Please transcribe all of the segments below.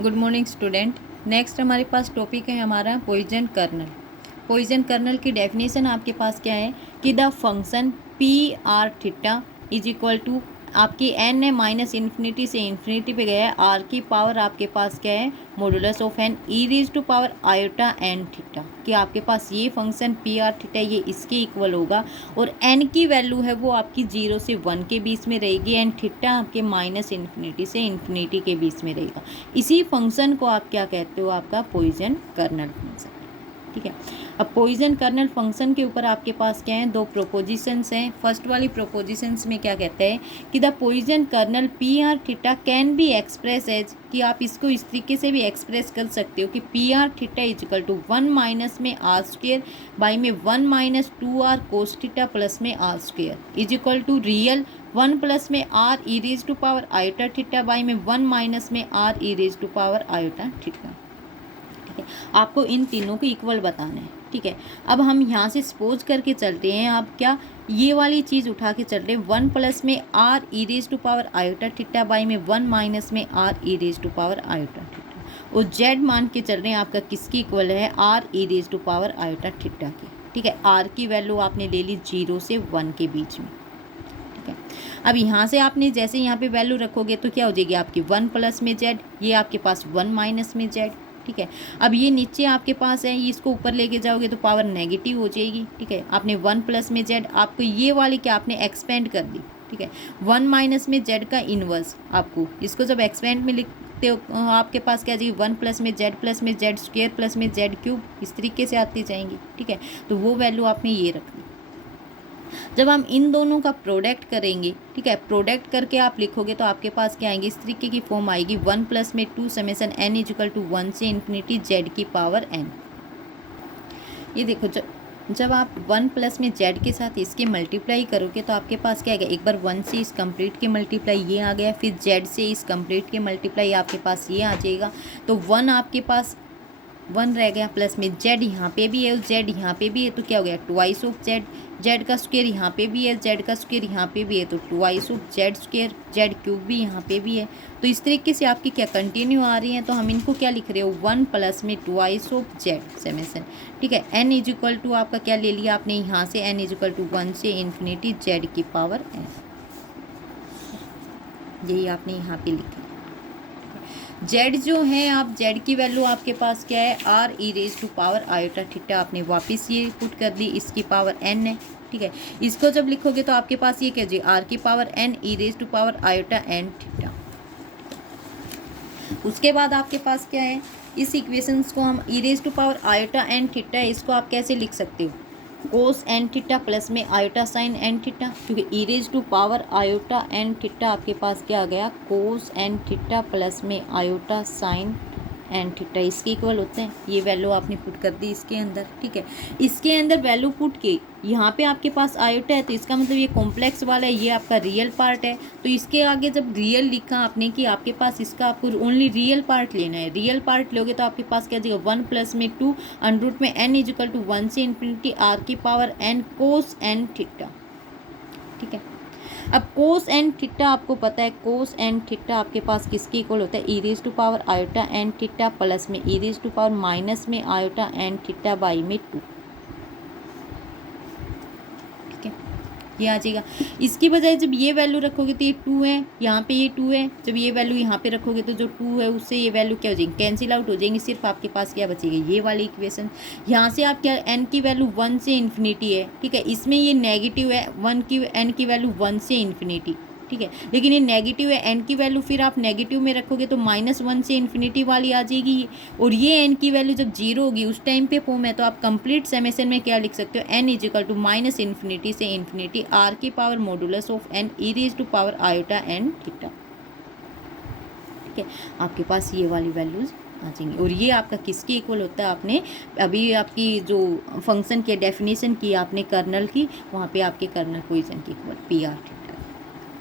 Good morning student. Next हमारे पास topic है हमारा पॉइजन कर्नल। पॉइजन कर्नल की डेफिनेशन आपके पास क्या है कि the function p are theta is equal to आपकी एन है माइनस इन्फिनिटी से इन्फिनिटी पे गया है, आर की पावर आपके पास क्या है modulus of n e raise to power iota N theta, कि आपके पास ये फंक्शन पी आर थीटा ये इसके इक्वल होगा और एन की वैल्यू है वो आपकी 0 से 1 के बीच में रहेगी एंड थीटा आपके माइनस इन्फिनिटी से इन्फिनिटी के बीच में रहेगा। इसी फंक्शन को आप क्या कहते हो, आपका पॉइजन कर्नल फंक्शन। ठीक है, अब पॉइजन कर्नल फंक्शन के ऊपर आपके पास क्या है, दो प्रोपोजिशंस हैं। फर्स्ट वाली प्रोपोजिशंस में क्या कहते हैं कि the Poisson kernel P R theta can be express as, कि आप इसको इस तरीके से भी एक्सप्रेस कर सकते हो कि P are theta is equal to 1 minus में आर स्क्वेयर बाई में 1 minus 2 are cos theta plus में R square is equal to real 1 plus में R E raise to power iota theta by में 1 minus में R E raise to power iota theta. ठीक है, आपको इन तीनों को इक्वल बताना है। ठीक है, अब हम यहाँ से सपोज करके चलते हैं, आप क्या ये वाली चीज़ उठा के चल रहे हैं 1 प्लस में R E raise to power iota theta by में 1 माइनस में R E raise to power iota theta, और जेड मान के चल रहे हैं आपका किसकी इक्वल है, r E raise to power iota theta की। ठीक है, आर की वैल्यू आपने ले ली 0 से 1 के बीच में। ठीक है, अब यहाँ से आपने जैसे यहाँ पे वैल्यू रखोगे तो क्या हो जाएगी आपकी 1 प्लस में जेड, ये आपके पास 1 माइनस में जेड। ठीक है, अब ये नीचे आपके पास है, ये इसको ऊपर लेके जाओगे तो पावर नेगेटिव हो जाएगी। ठीक है, आपने 1 प्लस में जेड, आपको ये वाली क्या आपने एक्सपेंड कर दी। ठीक है, 1 माइनस में जेड का इन्वर्स, आपको इसको जब एक्सपेंड में लिखते हो आपके पास क्या जाएगी 1 प्लस में जेड स्क्वेयर प्लस में जेड क्यूब, इस तरीके से आती जाएंगी। ठीक है, तो वो वैल्यू आपने ये रखनी। जब हम इन दोनों का प्रोडक्ट करेंगे, ठीक है, प्रोडक्ट करके आप लिखोगे तो आपके पास क्या आएंगे, इस तरीके की फॉर्म आएगी 1 प्लस में 2 समेसन एन इजिकल टू 1 से इन्फिनिटी जेड की पावर एन। ये देखो, जब आप 1 प्लस में जेड के साथ इसके मल्टीप्लाई करोगे तो आपके पास क्या आएगा, एक बार 1 से इस कंप्लीट के मल्टीप्लाई ये आ गया, फिर जेड से इस कंप्लीट के मल्टीप्लाई आपके पास ये आ जाएगा, तो 1 आपके पास 1 रह गया, प्लस में जेड यहाँ पे भी है और जेड यहाँ पे भी है, तो क्या हो गया ट्वाइस ऑफ जेड, जेड का स्क्वायर यहाँ पे भी है, जेड का स्क्वायर यहाँ पे भी है, तो twice of Z square, Z cube भी यहाँ पे भी है। तो इस तरीके से आपकी क्या कंटिन्यू आ रही है, तो हम इनको क्या लिख रहे हो 1 प्लस में ट्वाइस ऑफ जेड समेसन। ठीक है, एन इज इक्वल टू आपका क्या ले लिया आपने यहाँ से, एन इज इक्वल टू 1 से इन्फिनिटी जेड की पावर एन, यही आपने यहाँ पे लिखा। जेड जो है, आप जेड की वैल्यू आपके पास क्या है, r E raise to power iota theta, आपने वापस ये पुट कर दी, इसकी पावर एन है। ठीक है, इसको जब लिखोगे तो आपके पास ये क्या जी, आर की power n e raise to power iota N theta. उसके बाद आपके पास क्या है, इस इक्वेशंस को हम E raise to power iota N theta है, इसको आप कैसे लिख सकते हो, कोस एन थीटा प्लस में आयोटा साइन एन थीटा, क्योंकि E raise to power iota N theta आपके पास क्या आ गया, कोस एन थीटा प्लस में आयोटा साइन एन थीटा, इसके इक्वल होते हैं। ये वैल्यू आपने पुट कर दी इसके अंदर। ठीक है, इसके अंदर वैल्यू पुट के यहाँ पे आपके पास आयोटा है, तो इसका मतलब ये कॉम्प्लेक्स वाला है, ये आपका रियल पार्ट है। तो इसके आगे जब रियल लिखा आपने कि आपके पास इसका आपको ओनली रियल पार्ट लेना है, रियल पार्ट लोगे तो आपके पास क्या जाएगा 1 प्लस में 2 अंडर रूट में एन इजिकल टू 1 से इन्फिनिटी आर की power n cos N theta. ठीक है, अब कोस एन थीटा आपको पता है, कोस एन थीटा आपके पास किसके इक्वल होता है, E raise to power iota N theta plus में E raise to power minus में आयोटा एन थीटा बाई में 2। ठीक है, ये आ जाएगा। इसकी बजाय जब ये वैल्यू रखोगे तो ये 2 है, यहाँ पे ये 2 है, जब ये वैल्यू यहाँ पे रखोगे तो जो 2 है उससे ये वैल्यू क्या हो जाएगी, कैंसिल आउट हो जाएंगी, सिर्फ आपके पास क्या बचेगी, ये वाली इक्वेशन। यहाँ से आप क्या, एन की वैल्यू 1 से इन्फिनिटी है। ठीक है, इसमें ये नेगेटिव है, 1 की एन की वैल्यू 1 से इन्फिनिटी। ठीक है, लेकिन ये नेगेटिव है, एन की वैल्यू फिर आप नेगेटिव में रखोगे तो -1 से इन्फिनिटी वाली आ जाएगी, और ये एन की वैल्यू जब 0 होगी उस टाइम पे फॉर्म है, तो आप कंप्लीट समेशन में क्या लिख सकते हो, n is equal to minus infinity से इन्फिनिटी आर की power modulus of n e raise to power iota N theta. ठीक है, आपके पास ये वाली वैल्यूज आ जाएंगी, और ये आपका किसके इक्वल होता है, आपने अभी आपकी जो फंक्शन की डेफिनेशन की आपने कर्नल की, वहाँ पे आपके कर्नल पॉइजन के इक्वल पी आर थीटा।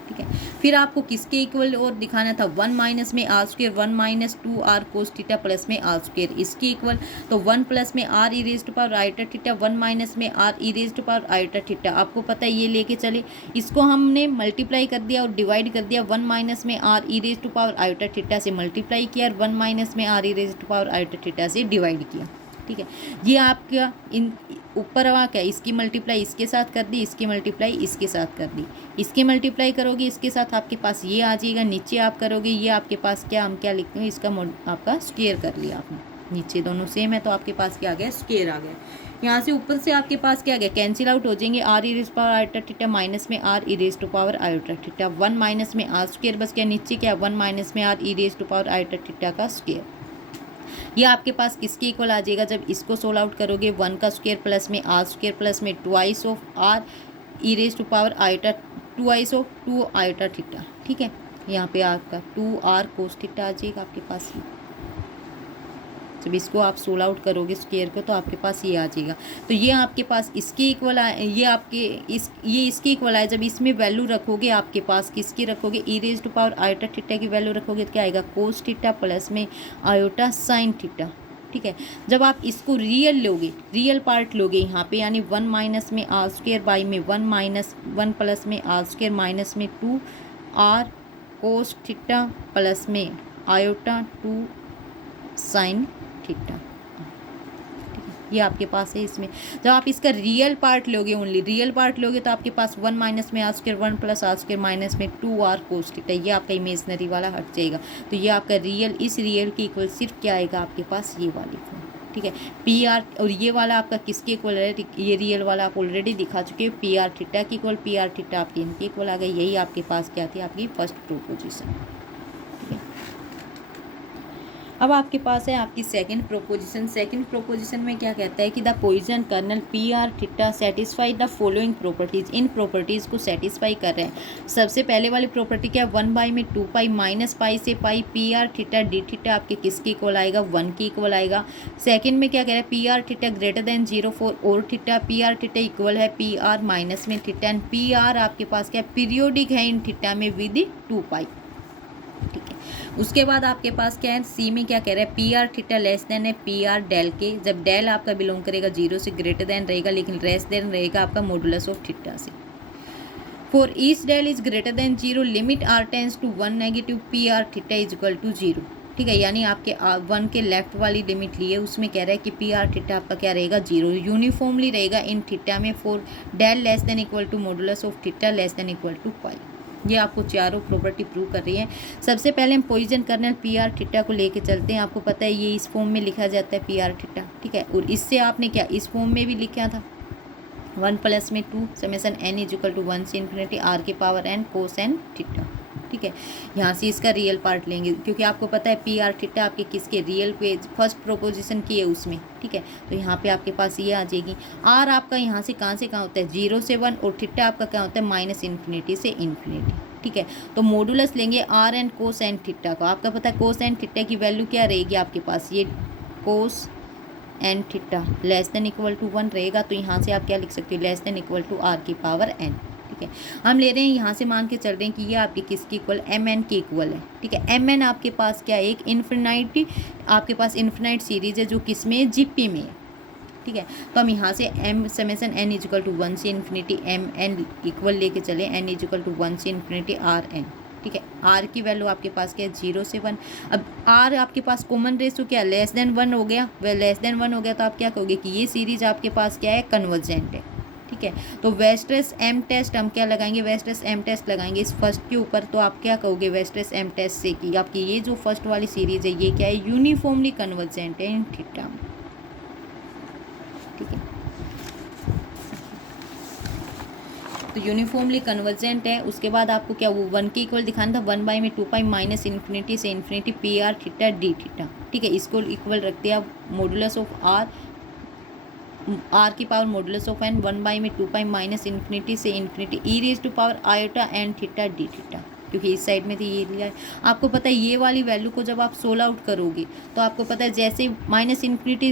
ठीक है। फिर आपको किसके इक्वल और दिखाना था, 1 माइनस में r square 1 minus 2r cos theta plus में आर स्क्वायर इसके इक्वल। तो 1 प्लस में r e raise to power iota theta 1 minus में r e raise to power iota theta. आपको पता है ये लेके चले, इसको हमने मल्टीप्लाई कर दिया और डिवाइड कर दिया। 1 माइनस में r e raise to power iota theta से मल्टीप्लाई किया और 1 माइनस में r e raise to power iota theta से डिवाइड किया। ठीक है, ये आपका इन ऊपर हुआ क्या, इसकी मल्टीप्लाई इसके साथ कर दी, इसकी मल्टीप्लाई इसके साथ कर दी, इसके मल्टीप्लाई करोगे इसके साथ आपके पास ये आ जाएगा, नीचे आप करोगे ये आपके पास क्या, हम क्या लिखते हैं इसका आपका स्क्वायर कर लिया आपने, नीचे दोनों सेम है तो आपके पास क्या आ गया, स्क्वायर आ गया। यहाँ से ऊपर से आपके पास क्या आ गया, कैंसिल आउट हो जाएंगे, r e raise power iota theta minus में r e raise to power iota theta 1 minus में r स्क्वायर बस क्या, नीचे क्या 1 माइनस में r e raise to power iota theta का स्क्वायर। ये आपके पास किसके इक्वल आ जाएगा, जब इसको सोल्व आउट करोगे 1 का स्क्वायर प्लस में r स्क्वायर प्लस में twice of r e raise to power iota twice of 2 iota theta. ठीक है, यहाँ पे आपका 2r कोस थीटा आ जाएगा आपके पास। जब इसको आप सोल्व आउट करोगे स्क्वायर को तो आपके पास ये आ जाएगा। तो ये आपके पास इसके इक्वल आए, ये आपके ये इसके इक्वल आए। जब इसमें वैल्यू रखोगे आपके पास किसकी रखोगे, e raise to power iota theta की वैल्यू रखोगे तो क्या आएगा, कोस थीटा प्लस में आयोटा साइन थीटा। ठीक है, जब आप इसको रियल लोगे, रियल पार्ट लोगे यहाँ पे, यानी 1 माइनस में आर स्क्वायर बाई में 1 माइनस 1 प्लस में आर स्क्वायर माइनस में 2r कोस थीटा प्लस में आयोटा 2 साइन थीटा। ठीक है, ये आपके पास है। इसमें जब आप इसका रियल पार्ट लोगे, ओनली रियल पार्ट लोगे तो आपके पास 1 माइनस में r square 1 plus r square minus में 2r कोस थीटा, ये आपका इमेजनरी वाला हट जाएगा। तो ये आपका रियल, इस रियल की इक्वल सिर्फ क्या आएगा आपके पास, ये वाली फॉर्म। ठीक है, पी आर, और ये वाला आपका किसके इक्वल है, ये रियल वाला आप ऑलरेडी दिखा चुके हो, पी आर थीटा की इक्वल, पी आर थीटा आपकी इनके इक्वल आ गई। यही आपके पास क्या थी, आपकी फर्स्ट प्रोपोजिशन। अब आपके पास है आपकी सेकंड प्रोपोजिशन। सेकंड प्रोपोजिशन में क्या कहता है कि the Poisson kernel P R theta satisfy the following properties, इन प्रॉपर्टीज़ को सेटिस्फाई कर रहे हैं। सबसे पहले वाली प्रॉपर्टी क्या है, 1 बाई में 2 पाई माइनस पाई से pi P are theta D theta आपके किसके इक्वल आएगा, 1 के इक्वल आएगा। सेकंड में क्या कह रहा है, P are theta greater than 0 for और theta, P are theta equal है पी आर माइनस में थीटा, एंड पी आर आपके पास क्या पीरियोडिक है इन थीटा में विद 2 पाई। ठीक है, उसके बाद आपके पास क्या है, सी में क्या कह रहा है, P are theta less than है पी आर डेल के, जब डेल आपका बिलोंग करेगा 0 से ग्रेटर देन रहेगा, लेकिन लेस देन रहेगा आपका मॉडुलस ऑफ थीटा से। For each del is greater than 0 limit r tends to 1 negative P are theta is equal to 0। ठीक है, यानी आपके 1 के लेफ्ट वाली लिमिट लिए, उसमें कह रहा है कि पी आर थीटा आपका क्या रहेगा, 0 यूनिफॉर्मली रहेगा इन थीटा में for del less than equal to modulus of theta less than equal to pi. ये आपको चारों प्रॉपर्टी प्रूव कर रही है। सबसे पहले हम Poisson kernel P R theta को लेके चलते हैं। आपको पता है ये इस फॉर्म में लिखा जाता है पी आर थीटा। ठीक है, और इससे आपने क्या इस फॉर्म में भी लिखा था, 1 प्लस में 2 summation n is equal to 1 से इन्फिनिटी आर के power n cos n theta. ठीक है, यहाँ से इसका रियल पार्ट लेंगे क्योंकि आपको पता है पी आर थीटा आपके किसके रियल पे फर्स्ट प्रोपोजिशन की है उसमें। ठीक है, तो यहाँ पे आपके पास ये आ जाएगी। आर आपका यहाँ से कहाँ होता है, 0 से 1, और थीटा आपका क्या होता है माइनस इन्फिनिटी से इन्फिनिटी। ठीक है, तो मॉडुलस लेंगे R and cos N theta को। आपका पता है कोस एन थीटा की वैल्यू क्या रहेगी आपके पास, ये cos N theta less than equal to 1 रहेगा, तो यहाँ से आप क्या लिख सकते हो, less than equal to r की पावर एन। ठीक है, हम ले रहे हैं यहाँ से मान के चल रहे हैं कि ये आपके किसकी इक्वल, एम एन की इक्वल है। ठीक है, एम एन आपके पास क्या है, एक इन्फिनाइट, आपके पास इन्फिनाइट सीरीज है जो किस में, जीपी में है। ठीक है, तो हम यहाँ से M summation n is equal to 1 से इन्फिनिटी एम एन इक्वल लेके चले, एन इज इक्वल टू 1 से इन्फिनिटी आर एन। ठीक है, आर की वैल्यू आपके पास क्या है, 0 से 1। अब आर आपके पास कॉमन रेशो क्या, लेस देन 1 हो गया। वह लेस देन 1 हो गया तो आप क्या कहोगे कि ये सीरीज आपके पास क्या है, कन्वर्जेंट है। ठीक है, तो वेस्ट्रेस एम टेस्ट हम क्या लगाएंगे, वेस्ट्रेस एम टेस्ट लगाएंगे इस फर्स्ट के ऊपर। तो आप क्या कहोगे वेस्ट्रेस एम टेस्ट से कि आपकी ये जो फर्स्ट वाली सीरीज है ये क्या है, यूनिफॉर्मली कन्वर्जेंट है इन थीटा में। ठीक है, तो यूनिफॉर्मली कन्वर्जेंट है। उसके बाद आपको क्या वो 1 के इक्वल दिखाना था, 1 बाई में 2 पाई माइनस इन्फिनिटी से infinity P are theta D theta. ठीक है, इसको इक्वल रखते हैं आप मॉडुलस ऑफ आर की power modulus of n 1 by में 2 पाई माइनस इन्फिनिटी से infinity e raise to power iota N theta D theta. क्योंकि इस साइड में तो ये लिया है। आपको पता है ये वाली वैल्यू को जब आप सोल्व आउट करोगे तो आपको पता है जैसे minus infinity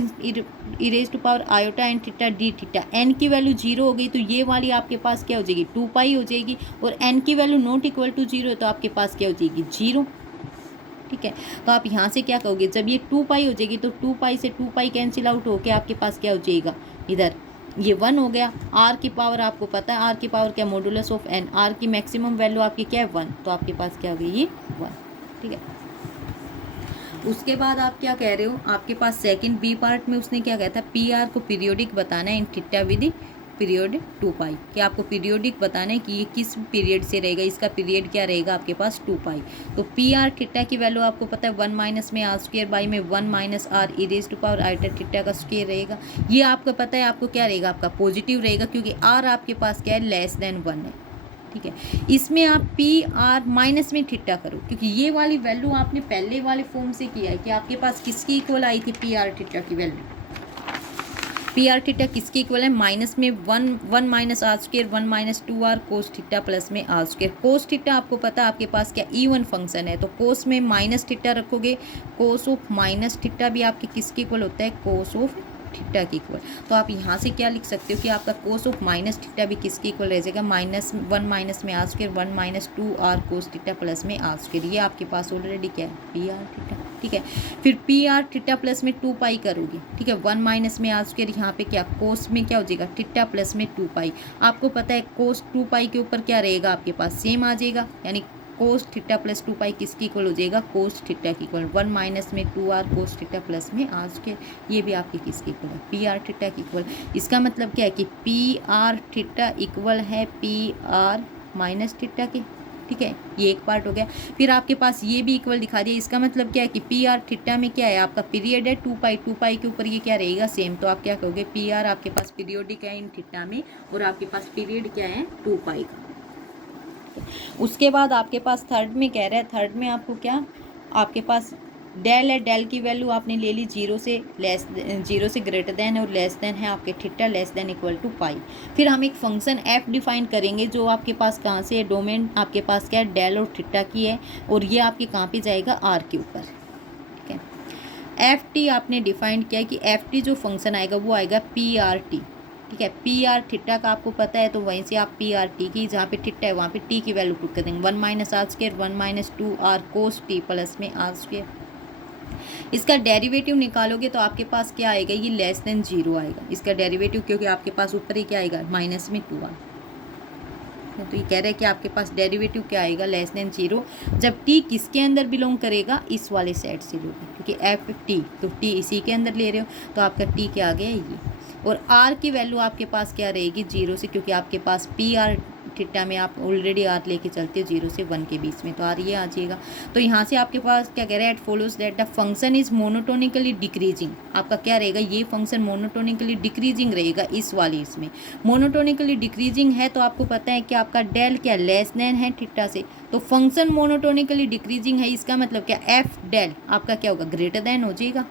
e raise to power iota and theta D theta, n की वैल्यू 0 हो गई तो ये वाली आपके पास क्या हो जाएगी 2 पाई हो जाएगी, और एन की वैल्यू नॉट इक्वल टू 0 है तो आपके पास क्या हो जाएगी 0। ठीक है, तो आप यहाँ से क्या कहोगे, जब ये 2 पाई हो जाएगी तो 2 पाई से 2 पाई कैंसिल आउट होके आपके पास क्या हो जाएगा, इधर ये 1 हो गया। आर की पावर आपको पता है, आर की पावर क्या मॉडुलस ऑफ एन, आर की मैक्सिमम वैल्यू आपकी क्या है 1, तो आपके पास क्या हो गई ये 1। ठीक है, उसके बाद आप क्या कह रहे हो, आपके पास सेकंड बी पार्ट में उसने क्या कहा था, पी आर को पीरियोडिक बताना है इन थीटा विद पीरियड 2 पाई, कि आपको पीरियोडिक बताना है कि ये किस पीरियड से रहेगा, इसका पीरियड क्या रहेगा आपके पास 2 पाई। तो पी आर थीटा की वैल्यू आपको पता है 1 माइनस में आर स्क्वायर बाई में 1 minus r E raise to power iota theta का स्क्वायर रहेगा। ये आपको पता है आपको क्या रहेगा, आपका पॉजिटिव रहेगा, क्योंकि आर आपके पास क्या है लेस देन 1 है। ठीक है, इसमें आप पी आर माइनस में थीटा करो, क्योंकि ये वाली वैल्यू आपने पहले वाले फॉर्म से किया है कि आपके पास किसकी इक्वल आई थी, पी आर थीटा की वैल्यू। पी आर थीटा किसकी इक्वल है, माइनस में 1 minus r square 1 minus 2 are cos theta plus में आर स्क्वायर। कोस थीटा आपको पता है आपके पास क्या इवन फंक्शन है, तो कोस में माइनस थीटा रखोगे, कोस ऑफ माइनस थीटा भी आपके किसके इक्वल होता है, कोस ऑफ थीटा की इक्वल। तो आप यहाँ से क्या लिख सकते हो कि आपका कोस ऑफ माइनस थीटा भी किसके इक्वल रह जाएगा, -1 माइनस में r square 1 minus 2 are cos theta plus में आर स्क्वायर। ये आपके पास ऑलरेडी क्या है पी आर थीटा। ठीक है, फिर पी आर थीटा प्लस में 2 पाई करोगे। ठीक है, 1 माइनस में आर स्क्वायर, यहाँ पे क्या कोस में क्या हो जाएगा थीटा प्लस में 2 पाई। आपको पता है कोस 2 पाई के ऊपर क्या रहेगा आपके पास सेम आ जाएगा, यानी कोस थीटा प्लस 2 पाई किसकी इक्वल हो जाएगा, कोस थीटा की इक्वल। 1 माइनस में 2 आर कोस थीटा प्लस में आर स्क्वायर, ये भी आपकी किसकी इक्वल है, पी आर थीटा की इक्वल। इसका मतलब क्या है कि पी आर थीटा इक्वल है पी आर माइनस थीटा की। ठीक है, ये एक पार्ट हो गया। फिर आपके पास ये भी इक्वल दिखा दिया, इसका मतलब क्या है कि पी आर थीटा में क्या है आपका पीरियड है 2 पाई, 2 पाई के ऊपर ये क्या रहेगा सेम। तो आप क्या कहोगे, पी आर आपके पास पीरियोडिक है इन थीटा में, और आपके पास पीरियड क्या है 2 पाई का। उसके बाद आपके पास थर्ड में कह रहा है, थर्ड में आपको क्या, आपके पास डेल है, डेल की वैल्यू आपने ले ली 0 से ग्रेटर देन है और लेस देन है आपके theta less than equal to pi. फिर हम एक फंक्शन एफ डिफाइन करेंगे जो आपके पास कहाँ से है, डोमेन आपके पास क्या है डेल और थीटा की है, और ये आपके कहाँ पे जाएगा आर के ऊपर। ठीक है, एफ टी आपने डिफाइन किया कि एफ टी जो फंक्शन आएगा वो आएगा पी आर टी। ठीक है, पी आर थीटा का आपको पता है, तो वहीं से आप पी आर टी की जहाँ पे थीटा है वहाँ पे टी की वैल्यू पुट कर देंगे, 1 minus r square 1 minus 2 are cos t plus में आर स्क्वायर। इसका डेरिवेटिव निकालोगे तो आपके पास क्या आएगा, ये लेस देन 0 आएगा इसका डेरिवेटिव, क्योंकि आपके पास ऊपर ही क्या आएगा माइनस में 2 तो ये कह रहा है कि आपके पास डेरिवेटिव क्या आएगा लेस देन 0, जब टी किसके अंदर बिलोंग करेगा, इस वाले सेट से लोगे, क्योंकि एफ टी तो टी इसी के अंदर ले रहे हो, तो आपका टी क्या आ गया ये। और आर की वैल्यू आपके पास क्या रहेगी 0 से, क्योंकि आपके पास पी आर थीटा में आप ऑलरेडी आर लेके चलते हो 0 से 1 के बीच में, तो आर ये आ जाएगा। तो यहाँ से आपके पास क्या कह रहा है, it follows that the function is monotonically decreasing. आपका क्या रहेगा, ये फंक्शन मोनोटोनिकली डिक्रीजिंग रहेगा इस वाली, इसमें मोनोटोनिकली डिक्रीजिंग है। तो आपको पता है कि आपका डेल क्या लेस देन है थीटा से, तो फंक्शन मोनोटोनिकली डिक्रीजिंग है, इसका मतलब क्या एफ डेल आपका क्या होगा ग्रेटर देन हो जाएगा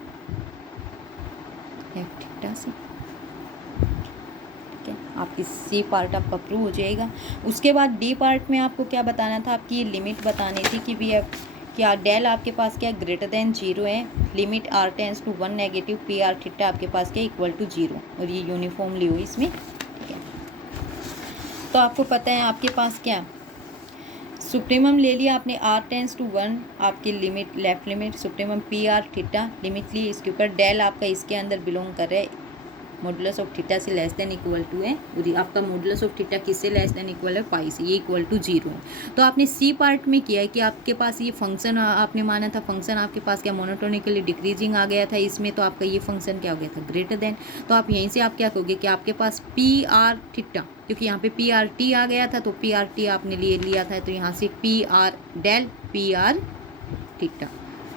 एफ थीटा से। आपकी सी पार्ट आपका प्रूव हो जाएगा। उसके बाद डी पार्ट में आपको क्या बताना था, आपकी ये लिमिट बतानी थी कि भी अब क्या डेल आपके पास क्या ग्रेटर देन 0 है, limit r tends to 1 negative P are theta आपके पास क्या इक्वल टू 0, और ये यूनिफॉर्मली हो इसमें। ठीक है, तो आपको पता है आपके पास क्या सुप्रीमम ले लिया आपने आर टेंस टू 1, आपकी limit left limit supremum P are theta limit ली, इसके ऊपर डेल आपका इसके अंदर बिलोंग कर रहा है मॉडुलस ऑफ थीटा से लेस देन इक्वल टू है, और आपका मॉडुलस ऑफ थीटा किससे लेस देन इक्वल है पाई से, ये इक्वल टू 0 है। तो आपने सी पार्ट में किया है कि आपके पास ये फंक्शन आपने माना था, फंक्शन आपके पास क्या मोनोटोनिकली डिक्रीजिंग आ गया था इसमें, तो आपका ये फंक्शन क्या हो गया था ग्रेटर देन। तो आप यहीं से आप क्या कहोगे कि आपके पास पी आर थीटा, क्योंकि यहाँ पे पी आर टी आ गया था तो पी आर टी आपने लिया था, तो यहाँ से P are del P are theta,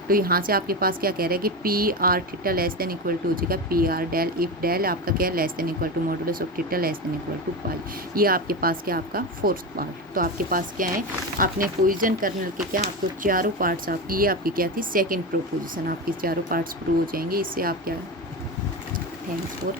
तो यहाँ से आपके पास क्या कह रहा है कि P are theta less than equal to हो जाएगा P are del, if del आपका क्या less than equal to modulus of theta less than equal to pi. ये आपके पास क्या आपका फोर्थ पार्ट। तो आपके पास क्या है, आपने पॉइजन कर्नल के क्या आपको चारों पार्ट्स आपकी, ये आपकी क्या थी सेकेंड प्रोपोजिशन, आपकी चारों पार्ट्स प्रूव हो जाएंगे। इससे आप क्या, थैंक्स फॉर